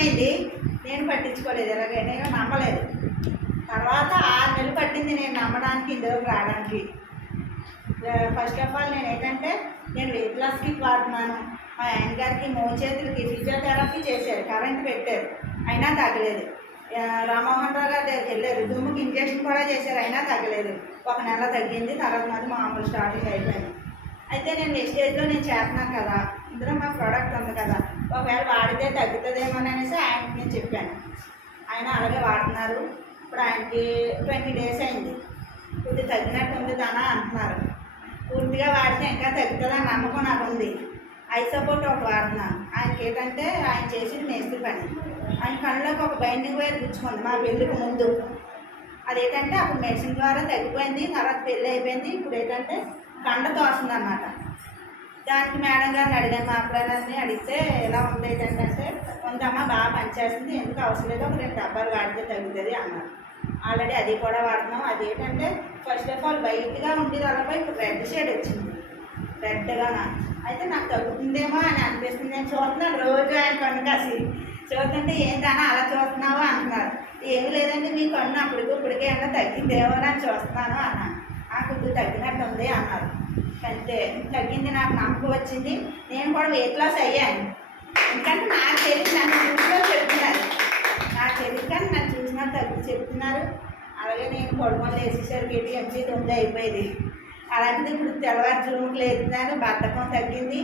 అర్థమైంది నేను పట్టించుకోలేదు ఇలాగే నేను నమ్మలేదు. తర్వాత ఆరు నెలలు పట్టింది నేను నమ్మడానికి ఇందులోకి రావడానికి. ఫస్ట్ ఆఫ్ ఆల్ నేను ఏంటంటే నేను వెయిట్ లాస్ కిట్ వాడుతున్నాను. మా ఆయన గారికి మోచేతులకి ఫిజియోథెరపీ చేశారు కరెంట్ పెట్టారు. అయినా తగ్గలేదు. ఆ, రామ్మోహన్ రావు గారి దగ్గరికి వెళ్ళారు. దుమ్ముకి ఇంజక్షన్ కూడా చేశారు అయినా తగ్గలేదు. ఒక నెల తగ్గింది తర్వాత మరి మామూలు స్టార్టింగ్ అయిపోయింది. అయితే నేను నెక్స్ట్ స్టేజ్లో నేను చేస్తున్నాను కదా ఇందులో మా ప్రోడక్ట్ ఉంది కదా ఒకవేళ వాడితే తగ్గుతుందేమో అనేసి ఆయనకి నేను చెప్పాను. ఆయన అలాగే వాడుతున్నారు. ఇప్పుడు ఆయనకి ట్వంటీ డేస్ అయింది. కొద్ది తగ్గినట్టు ఉంది తన అంటున్నారు. పూర్తిగా వాడితే ఇంకా తగ్గుతుందని నమ్మకం నాకు ఉంది. ఐ సపోర్ట్ ఒకటి వాడుతున్నాను. ఆయనకి ఏంటంటే ఆయన చేసిన మేస్త్రి పని. ఆయన కళ్ళలోకి ఒక బైండింగ్ వైర్ గుచ్చుకుంది మా పెళ్ళికి ముందు. అదేంటంటే అప్పుడు మెడిసిన్ ద్వారా తగ్గిపోయింది తర్వాత పెళ్ళి అయిపోయింది. ఇప్పుడు ఏంటంటే కండ తోస్తుంది అన్నమాట దానికి మేడం గారిని అడిగాను మా అప్పుడని అడిగితే ఎలా ఉంది ఏంటంటే ఉందమ్మా బాగా పనిచేస్తుంది ఎందుకు అవసరం లేదు ఒక రెండు డబ్బాలు వాడితే తగ్గుతుంది అన్నారు. ఆల్రెడీ అది కూడా వాడుతున్నాం. అది ఏంటంటే ఫస్ట్ ఆఫ్ ఆల్ వైట్గా ఉండేది అలాపై ఇప్పుడు రెడ్ షేడ్ వచ్చింది. రెడ్గా అయితే నాకు తగ్గుతుందేమో అని అనిపిస్తుంది. నేను చూస్తున్నాను రోజు ఆయన కన్ను కాసి చూస్తుంటే ఏంటన్నా అలా చూస్తున్నావా? అంటున్నారు. ఏమి లేదండి మీ కన్ను అప్పటికి ఇప్పటికే ఏమన్నా తగ్గిందేమో అని చూస్తున్నాను అన్నాను ఆ కొద్దిగా తగ్గినట్టు ఉంది అన్నారు. అంతే తగ్గింది నాకు నమ్మకం వచ్చింది. నేను కూడా వెయిట్ లాస్ అయ్యాను. ఎందుకంటే నాకు తెలియదు నన్ను చూసినా చెప్తున్నారు. నాకు తెలియదు కానీ నన్ను చూసినా తగ్గి చెప్తున్నారు. అలాగే నేను పొడమలు వేసేసరికి ఏంటి ఎంపీ తొమ్మిది అయిపోయింది. అలాంటిది ఇప్పుడు తెల్లవారుజాముకి లేతున్నాను బద్ధకం తగ్గింది.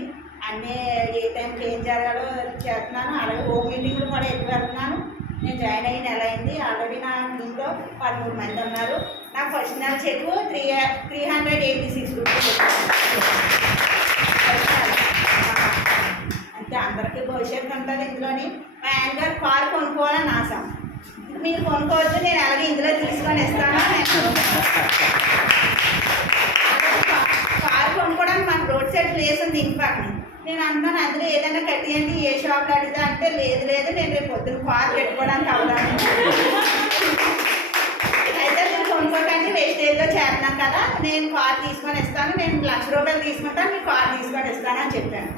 అన్నీ ఏ టైంకి ఏం జరగాలో చేస్తున్నాను. అలాగే హోమ్ మీటింగ్లు కూడా ఎక్కువ వెళ్తున్నాను నేను జాయిన్ అయిన నెల అయింది? ఆల్రెడీ నా ఇంట్లో పదమూడు మంది ఉన్నారు. నా ఫస్ట్ నెల check three three hundred eighty six rupees అంటే అందరికీ భవిష్యత్తు ఉంటుంది ఇందులోని. మా ఆయన గారు కారు కొనుక్కోవాలని ఆశ. మీరు కొనుక్కోవచ్చు నేను అలాగే ఇందులో తీసుకొని ఇస్తాను. నేను కారు కొనుక్కోవడానికి మాకు రోడ్ సైడ్ ప్లేస్ ఉంది ఇంటి పక్కన. నేను అన్నాను అందులో ఏదైనా కట్టియండి ఏ షాప్లో అడిగితే అంటే లేదు లేదు నేను రేపు పొద్దున్న కార్ పెట్టుకోవడానికి అవదాను. అయితే నేను కొనుక్కోకండి వేస్టేజ్లో చేస్తున్నాను కదా నేను కార్ తీసుకొని ఇస్తాను నేను లక్ష రూపాయలు తీసుకుంటాను మీకు కార్ తీసుకొని ఇస్తాను అని చెప్పాను.